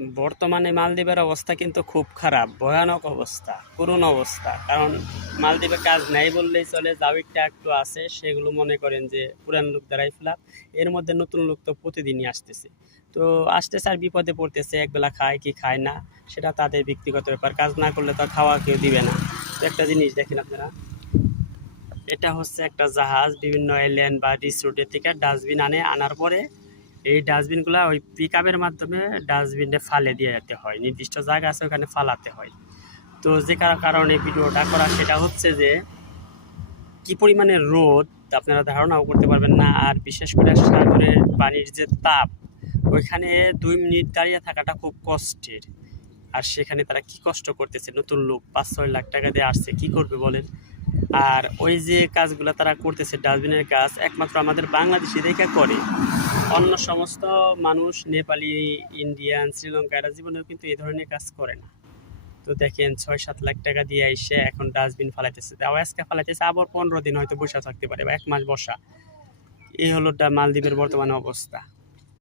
বর্তমানে মালদ্বীপের অবস্থা কিন্তু খুব খারাপ, ভয়ানক অবস্থা, করুণ অবস্থা। কারণ মালদ্বীপে কাজ নেই বললেই চলে, যাও একটু আছে সেগুলো মনে করেন যে পুরান লোক দ্বারাই ফেলাপ। এর মধ্যে নতুন লোক তো প্রতিদিনই আসতেছে, তো আসতেছে আর বিপদে পড়তেছে। একবেলা খায় কি খায় না সেটা তাদের ব্যক্তিগত ব্যাপার, কাজ না করলে তো খাওয়া কেউ দিবে না। তো একটা জিনিস দেখেন আপনারা, এটা হচ্ছে একটা জাহাজ বিভিন্ন আইল্যান্ড বা রিসোর্টের থেকে ডাস্টবিন আনার পরে এই ডাস্টবিনগুলো ওই পিক আপের মাধ্যমে ডাস্টবিনে ফালে দিয়ে যেতে হয়, নির্দিষ্ট জায়গা আছে ওখানে ফালাতে হয়। তো যে কারণে ভিডিওটা করা সেটা হচ্ছে যে কি পরিমাণে রোদ আপনারা ধারণাও করতে পারবেন না। আর বিশেষ করে সাগরের পানির যে তাপ, ওইখানে 2 মিনিট দাঁড়িয়ে থাকাটা খুব কষ্টের। আর সেখানে তারা কি কষ্ট করতেছে, নতুন লোক 5-6 লাখ টাকা দিয়ে আসছে, কি করবে বলেন। আর ওই যে কাজগুলো তারা করতেছে ডাস্টবিনের কাজ একমাত্র আমাদের বাংলাদেশি দেখে করে, অন্য সমস্ত মানুষ নেপালি, ইন্ডিয়ান, শ্রীলঙ্কা এরা জীবনেও কিন্তু এই ধরনের কাজ করে না। তো দেখেন 6-7 লাখ টাকা দিয়ে এসে এখন ডাস্টবিন ফালাইতেছে, তাও আজকে ফালাইতেছে, আবার 15 দিন হয়তো বসে থাকতে পারে বা 1 মাস বসা। এই হলো মালদ্বীপের বর্তমান অবস্থা।